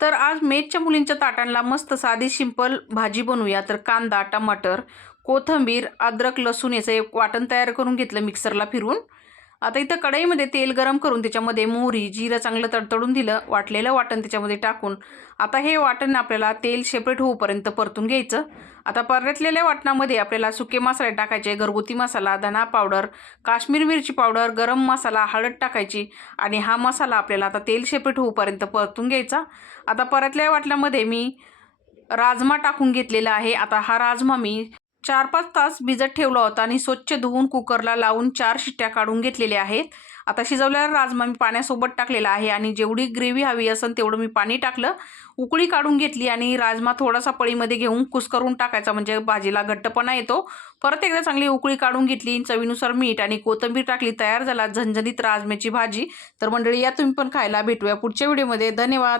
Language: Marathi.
तर आज मेसच्या मुलींच्या ताटांना मस्त साधी सिंपल भाजी बनवूया. तर कांदा, टमाटर, कोथिंबीर, अद्रक, लसूण याचं एक वाटण तयार करून घेतलं मिक्सरला फिरवून. आता इथं कढईमध्ये तेल गरम करून त्याच्यामध्ये मोहरी, जिरं चांगलं तडतडून दिलं. वाटलेलं वाटण त्याच्यामध्ये टाकून आता हे वाटण आपल्याला तेल सेपरेट होऊपर्यंत परतून घ्यायचं. आता परतलेल्या वाटणामध्ये आपल्याला सुके मसाले टाकायचे. घरगुती मसाला, धना पावडर, काश्मीर मिरची पावडर, गरम मसाला, हळद टाकायची आणि हा मसाला आपल्याला आता तेल सेपरेट होऊपर्यंत परतून घ्यायचा. आता परतल्या वाटणामध्ये मी राजमा टाकून घेतलेला आहे. आता हा राजमा मी 4-5 तास भिजत ठेवला होता आणि स्वच्छ धुवून कुकरला लावून 4 शिट्ट्या काढून घेतलेल्या आहेत. आता शिजवलेला राजमा मी पाण्यासोबत टाकलेला आहे आणि जेवढी ग्रेव्ही हवी असेल तेवढं मी पाणी टाकलं. उकळी काढून घेतली आणि राजमा थोडासा पळीमध्ये घेऊन कुस्करून टाकायचा, म्हणजे भाजीला घट्टपणा येतो. परत एकदा चांगली उकळी काढून घेतली. चवीनुसार मीठ आणि कोथिंबीर टाकली. तयार झाला झणझणीत राजम्याची भाजी. तर मंडळी, या तुम्ही पण खायला. भेटूया पुढच्या व्हिडिओमध्ये. धन्यवाद.